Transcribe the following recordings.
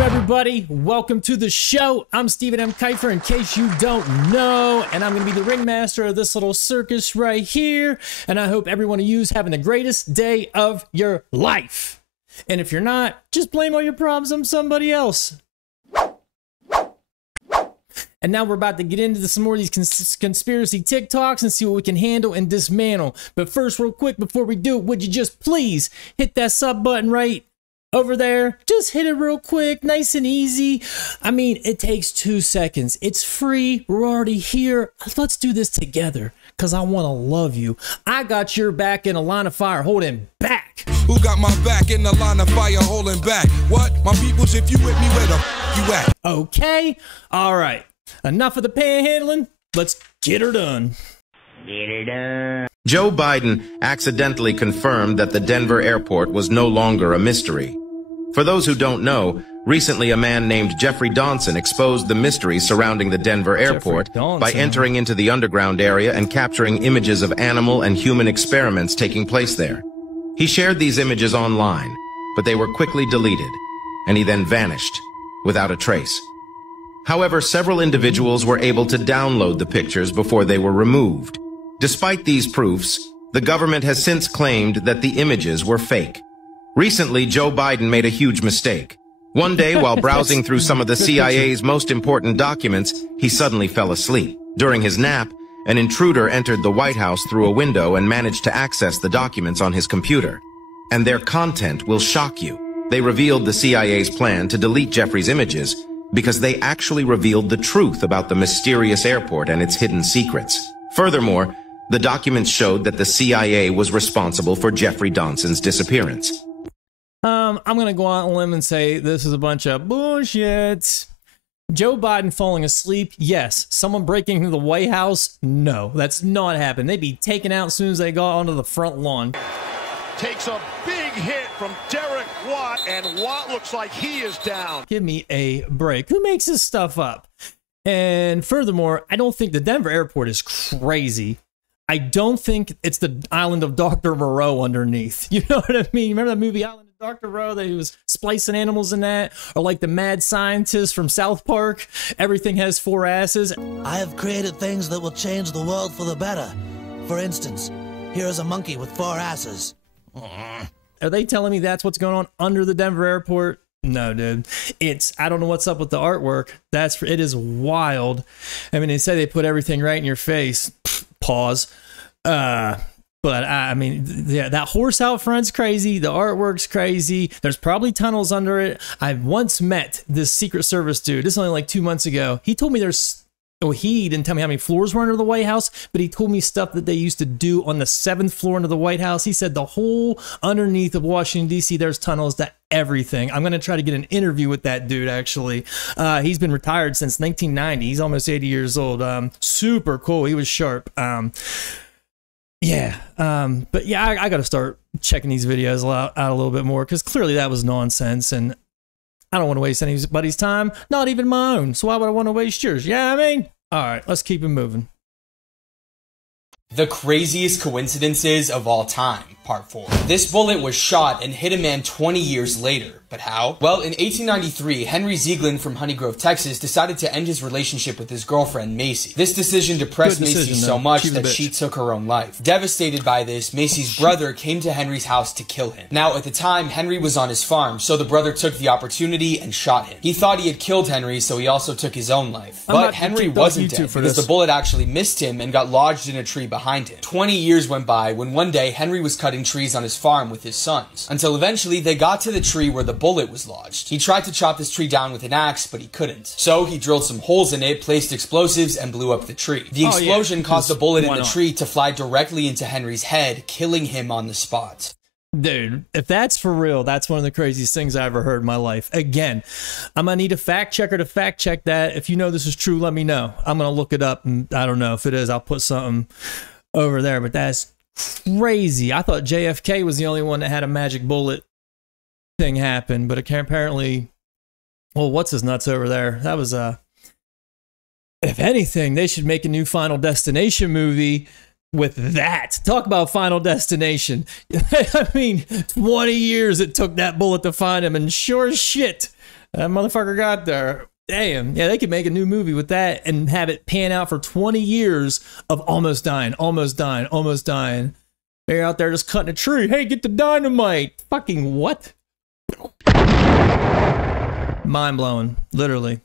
Everybody, welcome to the show. I'm Stephen M. Kiefer, in case you don't know, and I'm going to be the ringmaster of this little circus right here, and I hope every one of you is having the greatest day of your life. And if you're not, just blame all your problems on somebody else. And now we're about to get into some more of these conspiracy TikToks and see what we can handle and dismantle. But first, real quick, before we do it, would you just please hit that sub button right over there? Just hit it real quick, nice and easy. I mean, it takes 2 seconds. It's free. We're already here. Let's do this together, because I want to love you. I got your back in a line of fire holding back. Who got my back in the line of fire holding back? What? My peoples, if you with me, where the you at? Okay. All right. Enough of the panhandling. Let's get her done. Get her done. Joe Biden accidentally confirmed that the Denver airport was no longer a mystery. For those who don't know, recently a man named Jeffrey Donson exposed the mystery surrounding the Denver airport by entering into the underground area and capturing images of animal and human experiments taking place there. He shared these images online, but they were quickly deleted, and he then vanished without a trace. However, several individuals were able to download the pictures before they were removed. Despite these proofs, the government has since claimed that the images were fake. Recently, Joe Biden made a huge mistake. One day, while browsing through some of the CIA's most important documents, he suddenly fell asleep. During his nap, an intruder entered the White House through a window and managed to access the documents on his computer. And their content will shock you. They revealed the CIA's plan to delete Jeffrey's images because they actually revealed the truth about the mysterious airport and its hidden secrets. Furthermore, the documents showed that the CIA was responsible for Jeffrey Donson's disappearance. I'm going to go out on a limb and say this is a bunch of bullshit. Joe Biden falling asleep, yes. Someone breaking into the White House, no. That's not happening. They'd be taken out as soon as they got onto the front lawn. Takes a big hit from Derek Watt, and Watt looks like he is down. Give me a break. Who makes this stuff up? And furthermore, I don't think the Denver airport is crazy. I don't think it's the island of Dr. Moreau underneath. You know what I mean? Remember that movie Island of Dr. Moreau that he was splicing animals in that? Or like the mad scientist from South Park? Everything has 4 asses. I have created things that will change the world for the better. For instance, here is a monkey with 4 asses. Are they telling me that's what's going on under the Denver airport? No, dude. I don't know what's up with the artwork. It is wild. I mean, they say they put everything right in your face. Pause. But I mean, yeah, that horse out front's crazy. The artwork's crazy. There's probably tunnels under it. I once met this Secret Service dude. This is only like 2 months ago. He told me he didn't tell me how many floors were under the White House, but he told me stuff that they used to do on the 7th floor under the White House. He said the whole underneath of Washington, D.C., there's tunnels to everything. I'm going to try to get an interview with that dude, actually. He's been retired since 1990. He's almost 80 years old. Super cool. He was sharp. Yeah. But yeah, I got to start checking these videos out a little bit more, because clearly that was nonsense, and I don't want to waste anybody's time, not even my own. So why would I want to waste yours? Yeah, I mean, all right, let's keep it moving. The craziest coincidences of all time, part 4. This bullet was shot and hit a man 20 years later. But how? Well, in 1893, Henry Zieglin from Honey Grove, Texas, decided to end his relationship with his girlfriend, Macy. This decision depressed Macy so much that she took her own life. Devastated by this, Macy's brother came to Henry's house to kill him. Now, at the time, Henry was on his farm, so the brother took the opportunity and shot him. He thought he had killed Henry, so he also took his own life. But Henry wasn't dead, because the bullet actually missed him and got lodged in a tree behind him. 20 years went by when one day Henry was cutting trees on his farm with his sons, until eventually they got to the tree where the bullet was lodged. He tried to chop this tree down with an axe, but he couldn't. So he drilled some holes in it, placed explosives, and blew up the tree. The explosion caused the bullet in the tree to fly directly into Henry's head, killing him on the spot. Dude, if that's for real, that's one of the craziest things I ever heard in my life. Again, I'm gonna need a fact checker to fact check that. If you know this is true, let me know. I'm gonna look it up, and I don't know if it is, I'll put something over there, but that's crazy. I thought JFK was the only one that had a magic bullet thing happen, but apparently, well, what's his nuts over there? That was if anything, they should make a new Final Destination movie with that. Talk about Final Destination. I mean, 20 years it took that bullet to find him, and sure as shit, that motherfucker got there. Damn. Yeah, they could make a new movie with that and have it pan out for 20 years of almost dying, almost dying, almost dying. They're out there just cutting a tree. Hey, get the dynamite. Fucking what? Mind blowing, literally.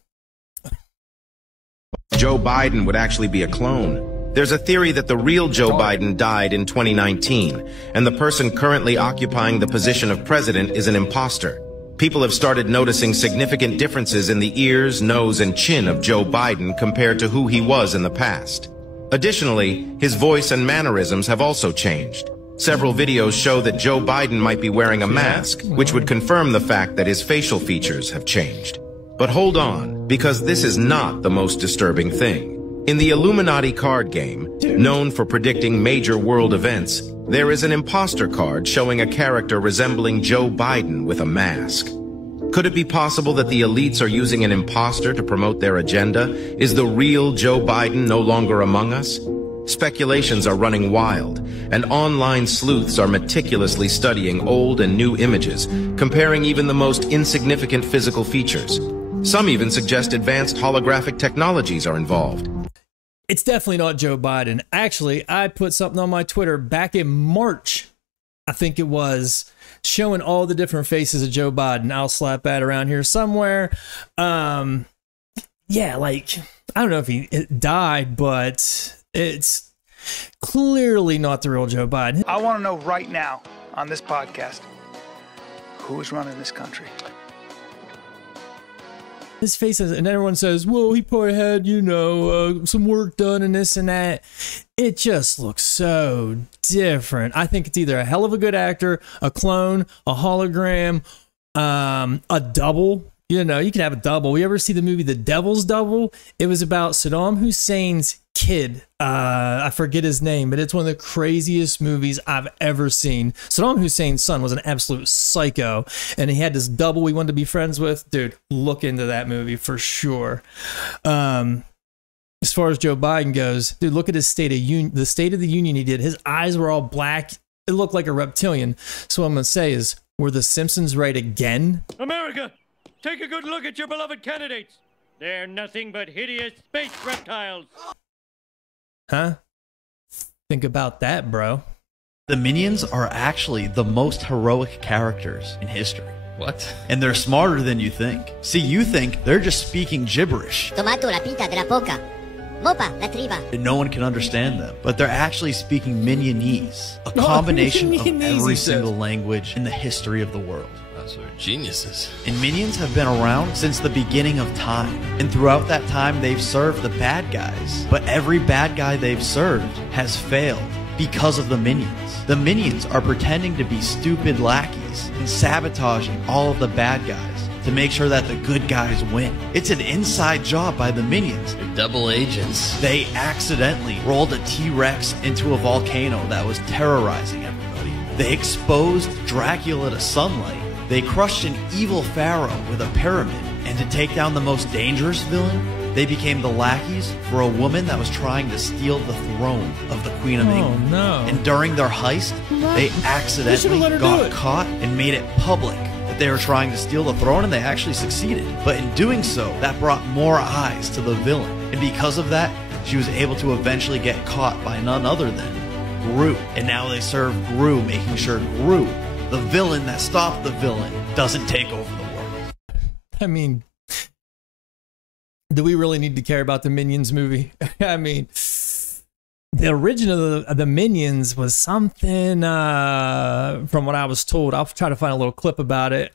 Joe Biden would actually be a clone. There's a theory that the real Joe Biden died in 2019, and the person currently occupying the position of president is an imposter. People have started noticing significant differences in the ears, nose, and chin of Joe Biden compared to who he was in the past. Additionally, his voice and mannerisms have also changed. Several videos show that Joe Biden might be wearing a mask, which would confirm the fact that his facial features have changed. But hold on, because this is not the most disturbing thing. In the Illuminati card game, known for predicting major world events, there is an imposter card showing a character resembling Joe Biden with a mask. Could it be possible that the elites are using an imposter to promote their agenda? Is the real Joe Biden no longer among us? Speculations are running wild, and online sleuths are meticulously studying old and new images, comparing even the most insignificant physical features. Some even suggest advanced holographic technologies are involved. It's definitely not Joe Biden. Actually, I put something on my Twitter back in March, I think it was, showing all the different faces of Joe Biden. I'll slap that around here somewhere. Yeah, like, I don't know if he died, but it's clearly not the real Joe Biden. I want to know right now on this podcast, who is running this country? His face is, and everyone says, well, he probably had, you know, some work done and this and that. It just looks so different. I think it's either a hell of a good actor, a clone, a hologram, a double. You know, you can have a double. You ever see the movie The Devil's Double? It was about Saddam Hussein's kid. I forget his name, but it's one of the craziest movies I've ever seen. Saddam Hussein's son was an absolute psycho, and he had this double he wanted to be friends with. Dude, look into that movie for sure. As far as Joe Biden goes, dude, look at his State of Union. The State of the Union he did. His eyes were all black. It looked like a reptilian. So what I'm gonna say is, were the Simpsons right again? America, take a good look at your beloved candidates. They're nothing but hideous space reptiles. Huh? Think about that, bro. The Minions are actually the most heroic characters in history. What? And they're smarter than you think. See, you think they're just speaking gibberish. Tomato la pita de la poca. Mopa la triba. And no one can understand them. But they're actually speaking Minionese, a combination of every single language in the history of the world. Those are geniuses. And Minions have been around since the beginning of time. And throughout that time, they've served the bad guys. But every bad guy they've served has failed because of the Minions. The Minions are pretending to be stupid lackeys and sabotaging all of the bad guys to make sure that the good guys win. It's an inside job by the Minions. They're double agents. They accidentally rolled a T-Rex into a volcano that was terrorizing everybody. They exposed Dracula to sunlight. They crushed an evil pharaoh with a pyramid. And to take down the most dangerous villain, they became the lackeys for a woman that was trying to steal the throne of the Queen of England. No. And during their heist, they accidentally got caught and made it public that they were trying to steal the throne, and they actually succeeded. But in doing so, that brought more eyes to the villain. And because of that, she was able to eventually get caught by none other than Gru. And now they serve Gru, making sure Gru, the villain that stopped the villain, doesn't take over the world. I mean, do we really need to care about the Minions movie? I mean, the original of the Minions was something, from what I was told. I'll try to find a little clip about it.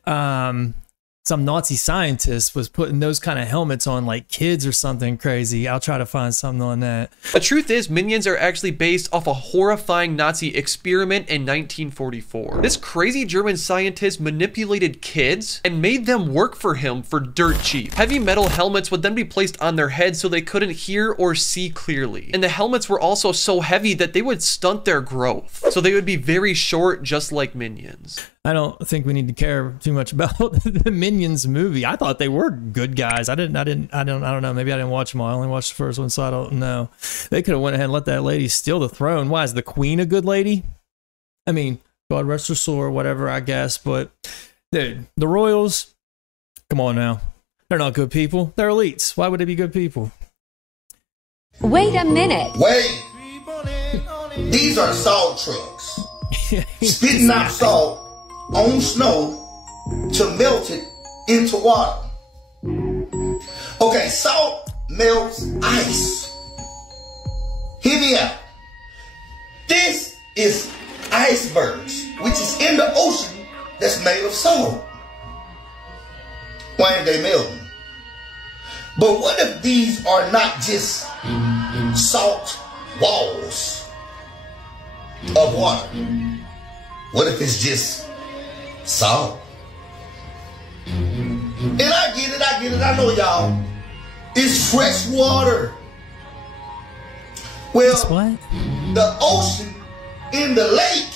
some Nazi scientist was putting those kind of helmets on like kids or something crazy. I'll try to find something on that. The truth is, Minions are actually based off a horrifying Nazi experiment in 1944. This crazy German scientist manipulated kids and made them work for him for dirt cheap. Heavy metal helmets would then be placed on their heads so they couldn't hear or see clearly. And the helmets were also so heavy that they would stunt their growth. So they would be very short, just like Minions. I don't think we need to care too much about the Minions movie. I thought they were good guys. I don't know. Maybe I didn't watch them all. I only watched the first one, so I don't know. They could have went ahead and let that lady steal the throne. Why, is the queen a good lady? I mean, God rest her soul or whatever, I guess. But dude, the royals, come on now. They're not good people. They're elites. Why would they be good people? Wait a minute. Wait. These are salt trucks. Spitting out salt on snow to melt it into water. Okay, salt melts ice. Hear me out. This is icebergs, which is in the ocean that's made of salt. Why ain't they melting? But what if these are not just salt walls of water? What if it's just salt? And I get it, I know y'all. It's fresh water. Well, what? The ocean and the lake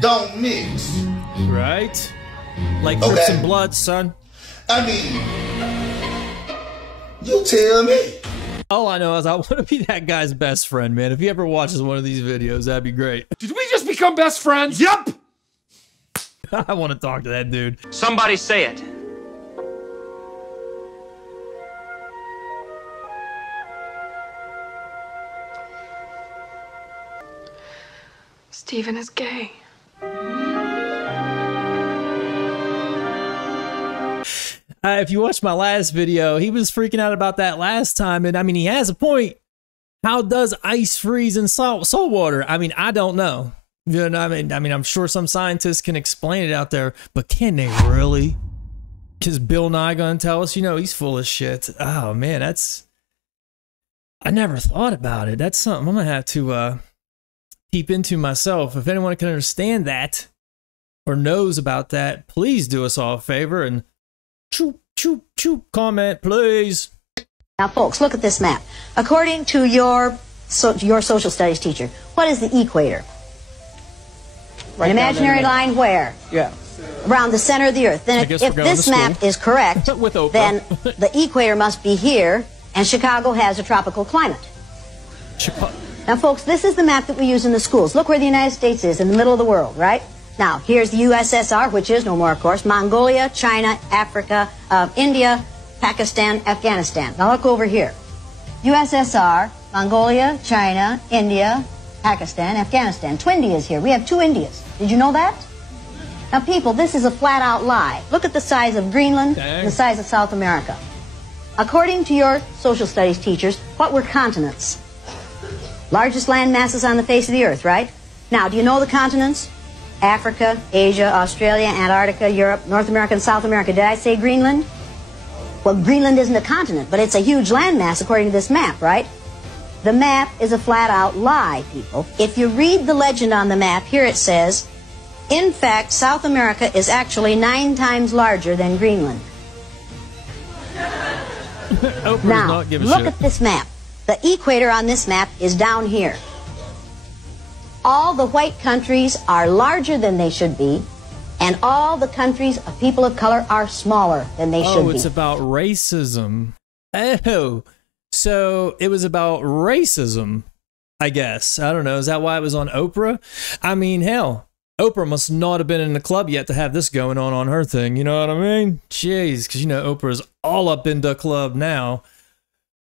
don't mix. Right? Like Crips and Blood, son. I mean, you tell me. All I know is I want to be that guy's best friend, man. If he ever watches one of these videos, that'd be great. Did we just become best friends? Yup! I want to talk to that dude. Somebody say it. Steven is gay. If you watched my last video, he was freaking out about that last time, and I mean, he has a point. How does ice freeze in salt water? I mean, I don't know. You know, I mean, I'm sure some scientists can explain it out there, but can they really? Is Bill Nye gonna tell us? You know, he's full of shit. Oh man, I never thought about it. That's something I'm gonna have to peep into myself. If anyone can understand that or knows about that, please do us all a favor and comment, please. Now, folks, look at this map. According to your social studies teacher, what is the equator? An imaginary line where? Yeah. Around the center of the Earth. Then if this map is correct, then the equator must be here, and Chicago has a tropical climate. Now, folks, this is the map that we use in the schools. Look where the United States is, in the middle of the world, right? Now, here's the USSR, which is no more, of course, Mongolia, China, Africa, India, Pakistan, Afghanistan. Now, look over here. USSR, Mongolia, China, India, Pakistan, Afghanistan. Two Indias here. We have two Indias. Did you know that? Now, people, this is a flat-out lie. Look at the size of Greenland and the size of South America. According to your social studies teachers, what were continents? Largest land masses on the face of the Earth, right? Now, do you know the continents? Africa, Asia, Australia, Antarctica, Europe, North America, and South America. Did I say Greenland? Well, Greenland isn't a continent, but it's a huge landmass according to this map, right? The map is a flat-out lie, people. If you read the legend on the map, here it says, in fact, South America is actually 9 times larger than Greenland. Now, look at this map. The equator on this map is down here. All the white countries are larger than they should be, and all the countries of people of color are smaller than they should be. Oh, it's about racism. Oh, so it was about racism, I guess. I don't know. Is that why it was on Oprah? I mean, hell, Oprah must not have been in the club yet to have this going on her thing. You know what I mean? Jeez, because, you know, Oprah's all up in the club now.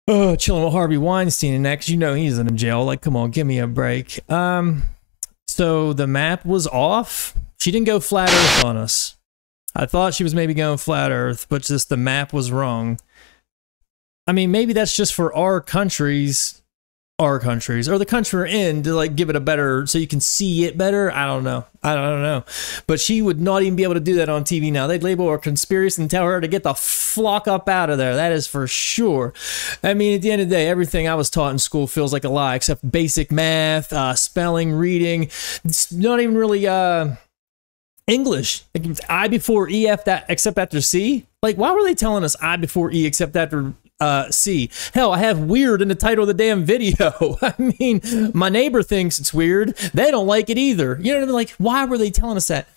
Oh, chilling with Harvey Weinstein and that, because you know he's in jail. Like, come on, give me a break. So the map was off. She didn't go flat Earth on us. I thought she was maybe going flat Earth, but just the map was wrong. I mean, maybe that's just for our countries our countries or the country we're in to like give it a better, so you can see it better. I don't know. But she would not even be able to do that on TV now. They'd label her a conspiracy and tell her to get the flock up out of there. That is for sure. I mean, at the end of the day, everything I was taught in school feels like a lie, except basic math, spelling, reading. It's not even really English. Like, I before E, F, that except after C. Like, why were they telling us I before E except after C? Hell, I have weird in the title of the damn video. I mean, my neighbor thinks it's weird. They don't like it either. You know what I mean? Like, why were they telling us that?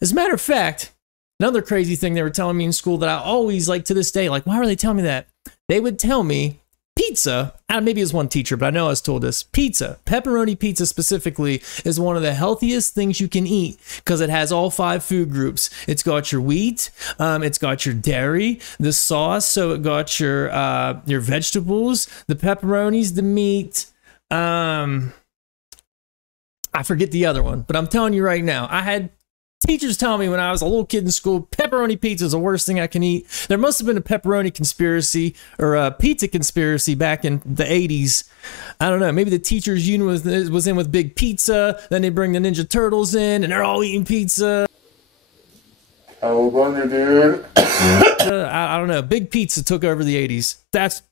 As a matter of fact, another crazy thing they were telling me in school that I always, like, to this day, like, why were they telling me that? They would tell me pizza, maybe it was one teacher, but I know I was told this, pizza, pepperoni pizza specifically, is one of the healthiest things you can eat because it has all 5 food groups. It's got your wheat, it's got your dairy, the sauce, so it got your vegetables, the pepperonis, the meat, I forget the other one, but I'm telling you right now, I had teachers tell me when I was a little kid in school, pepperoni pizza is the worst thing I can eat. There must have been a pepperoni conspiracy or a pizza conspiracy back in the 80s. I don't know. Maybe the teachers union was in with Big Pizza. Then they bring the Ninja Turtles in and they're all eating pizza. I wonder, dude. I don't know. Big Pizza took over the 80s.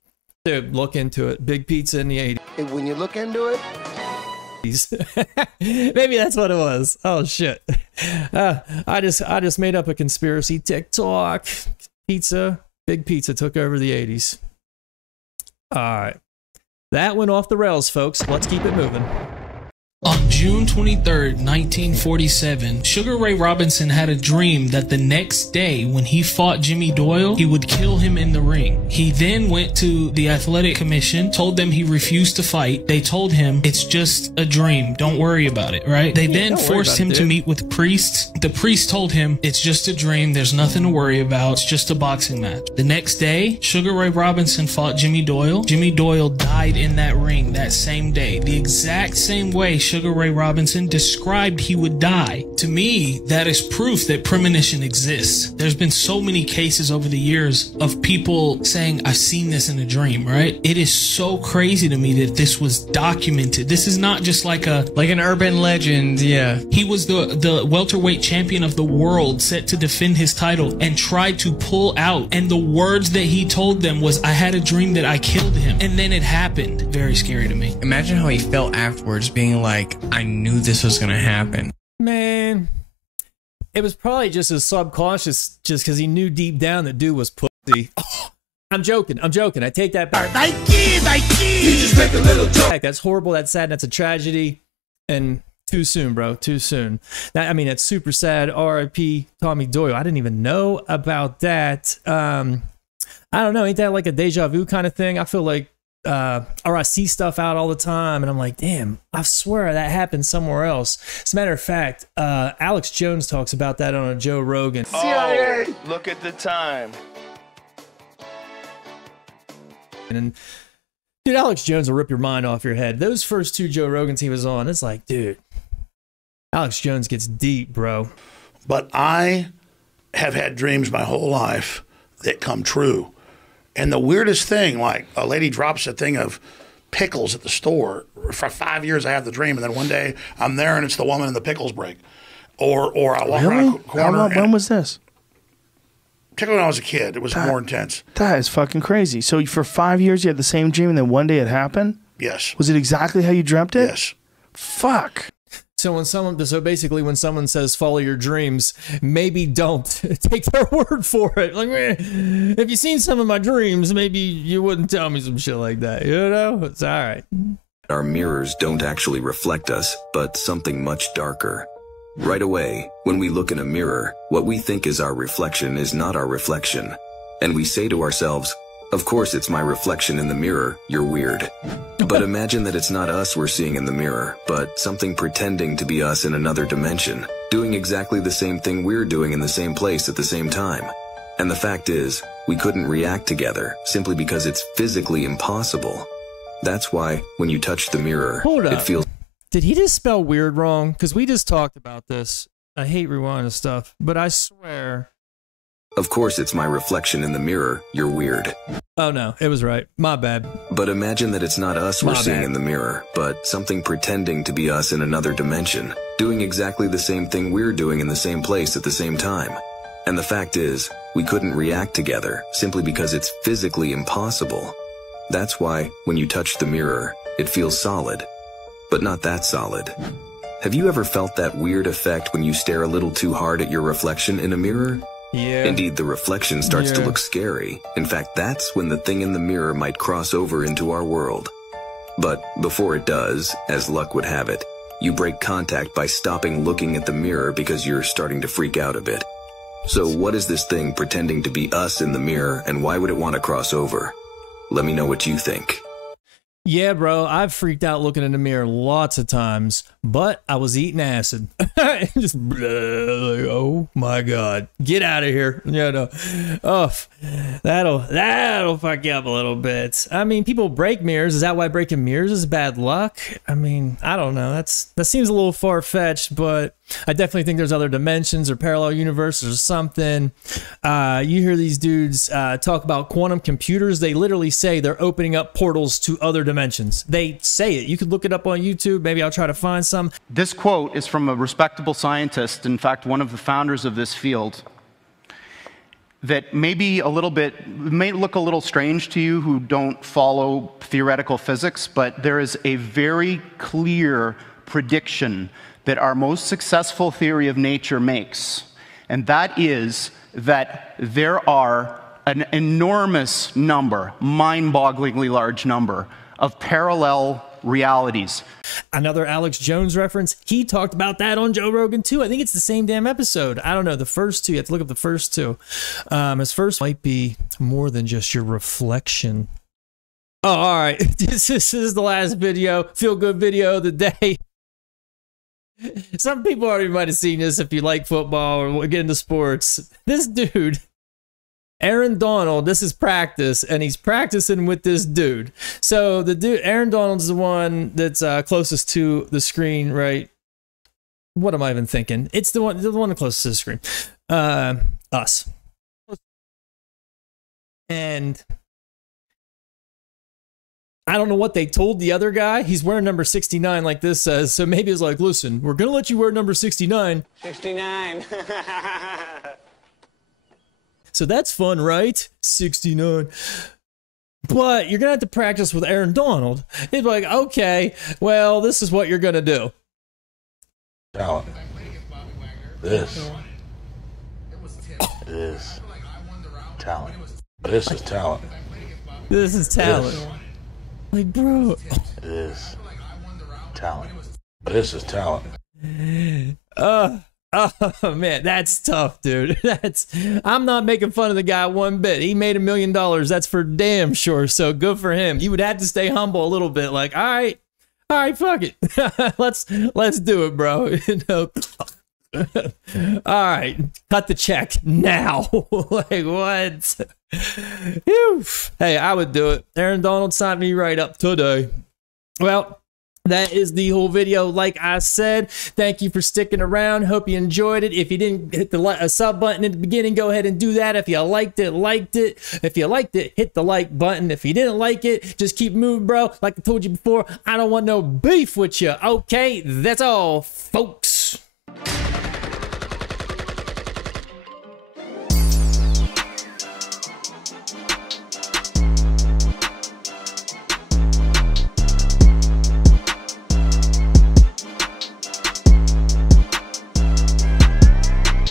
Dude, look into it. Big Pizza in the 80s. And when you look into it, maybe that's what it was. Oh shit. I just made up a conspiracy. TikTok, pizza, Big Pizza took over the 80s. All right, that went off the rails, folks. Let's keep it moving. On June 23rd, 1947, Sugar Ray Robinson had a dream that the next day when he fought Jimmy Doyle, he would kill him in the ring. He then went to the athletic commission, told them he refused to fight. They told him, it's just a dream. Don't worry about it, right? They then forced him to meet with priests. The priest told him, it's just a dream. There's nothing to worry about. It's just a boxing match. The next day, Sugar Ray Robinson fought Jimmy Doyle. Jimmy Doyle died in that ring that same day, the exact same way Sugar Ray Robinson described he would die. To me, that is proof that premonition exists. There's been so many cases over the years of people saying, I've seen this in a dream, right? It is so crazy to me that this was documented. This is not just like an urban legend. Yeah. He was the welterweight champion of the world, set to defend his title, and tried to pull out. And the words that he told them was, I had a dream that I killed him. And then it happened. Very scary to me. Imagine how he felt afterwards, being like, I knew this was gonna happen. Man, it was probably just his subconscious, just because he knew deep down that dude was pussy. Oh, I'm joking. I take that back. Nike. You just make a little joke. That's horrible. That's sad. That's a tragedy. And too soon, bro. Too soon. I mean, that's super sad. R.I.P. Tommy Doyle. I didn't even know about that. I don't know. Ain't that like a deja vu kind of thing? I feel like, or I see stuff out all the time and I'm like, damn, I swear that happened somewhere else. As a matter of fact, Alex Jones talks about that on a Joe Rogan. CIA, look at the time. And dude, Alex Jones will rip your mind off your head. Those first 2 Joe Rogans he was on, it's like, dude, Alex Jones gets deep, bro. But I have had dreams my whole life that come true. And the weirdest thing, like a lady drops a thing of pickles at the store. For 5 years, I have the dream, and then one day I'm there, and it's the woman in the pickles break. Or I walk around a corner. When was this? Particularly when I was a kid, it was more intense. That is fucking crazy. So for 5 years, you had the same dream, and then one day it happened? Yes. Was it exactly how you dreamt it? Yes. Fuck. So basically when someone says follow your dreams, maybe don't take their word for it. Like, if you've seen some of my dreams, maybe you wouldn't tell me some shit like that. You know, it's all right. Our mirrors don't actually reflect us, but something much darker. Right away, when we look in a mirror, what we think is our reflection is not our reflection. And we say to ourselves, of course it's my reflection in the mirror, you're weird. But imagine that it's not us we're seeing in the mirror, but something pretending to be us in another dimension, doing exactly the same thing we're doing in the same place at the same time. And the fact is, we couldn't react together simply because it's physically impossible. That's why, when you touch the mirror, it feels... Did he just spell weird wrong? Because we just talked about this. I hate rewinding stuff, but I swear... Of course, it's my reflection in the mirror. You're weird. Oh no, it was right. My bad. But imagine that it's not us we're seeing in the mirror, but something pretending to be us in another dimension, doing exactly the same thing we're doing in the same place at the same time. And the fact is, we couldn't react together simply because it's physically impossible. That's why, when you touch the mirror, it feels solid, but not that solid. Have you ever felt that weird effect when you stare a little too hard at your reflection in a mirror? Yeah. Indeed, the reflection starts to look scary. In fact, that's when the thing in the mirror might cross over into our world. But before it does, as luck would have it, you break contact by stopping looking at the mirror because you're starting to freak out a bit. So what is this thing pretending to be us in the mirror, and why would it want to cross over? Let me know what you think. Yeah, bro, I've freaked out looking in the mirror lots of times, but I was eating acid. Just, like, oh my God, get out of here. You know, oh, that'll fuck you up a little bit. I mean, people break mirrors. Is that why breaking mirrors is bad luck? I mean, I don't know. That seems a little far-fetched, but I definitely think there's other dimensions or parallel universes or something. You hear these dudes talk about quantum computers. They literally say they're opening up portals to other dimensions. They say it. You could look it up on YouTube. Maybe I'll try to find some. This quote is from a respectable scientist, in fact, one of the founders of this field, that may look a little strange to you who don't follow theoretical physics, but there is a very clear prediction that our most successful theory of nature makes, and that is that there are an enormous number, mind-bogglingly large number, of parallel realities. Another Alex Jones reference, he talked about that on Joe Rogan too. I think it's the same damn episode. I don't know, the first two, you have to look up the first two. His first might be more than just your reflection. Oh, all right, this is the last video, feel-good video of the day. Some people already might have seen this if you like football or get into sports. This dude, Aaron Donald, this is practice, and he's practicing with this dude. So the dude, Aaron Donald's the one that's closest to the screen, right? What am I even thinking? It's the one closest to the screen. Us. And I don't know what they told the other guy. He's wearing number 69 like this says. So maybe it's like, listen, we're going to let you wear number 69. 69. So that's fun, right? 69. But you're going to have to practice with Aaron Donald. It's like, okay, well, this is what you're going to do. Talent. This is talent. This is talent. This is talent. Like, bro. This talent. This is talent. Oh man, that's tough, dude. I'm not making fun of the guy one bit. He made $1 million. That's for damn sure. So good for him. You would have to stay humble a little bit. Like, all right, fuck it. let's do it, bro. You know. All right, cut the check now. Like, what? Hey, I would do it. Aaron Donald signed me right up today. Well, that is the whole video. Like I said, thank you for sticking around. Hope you enjoyed it. If you didn't hit the sub button at the beginning, go ahead and do that. If you liked it, If you liked it, hit the like button. If you didn't like it, just keep moving, bro. Like I told you before, I don't want no beef with you. Okay, that's all, folks.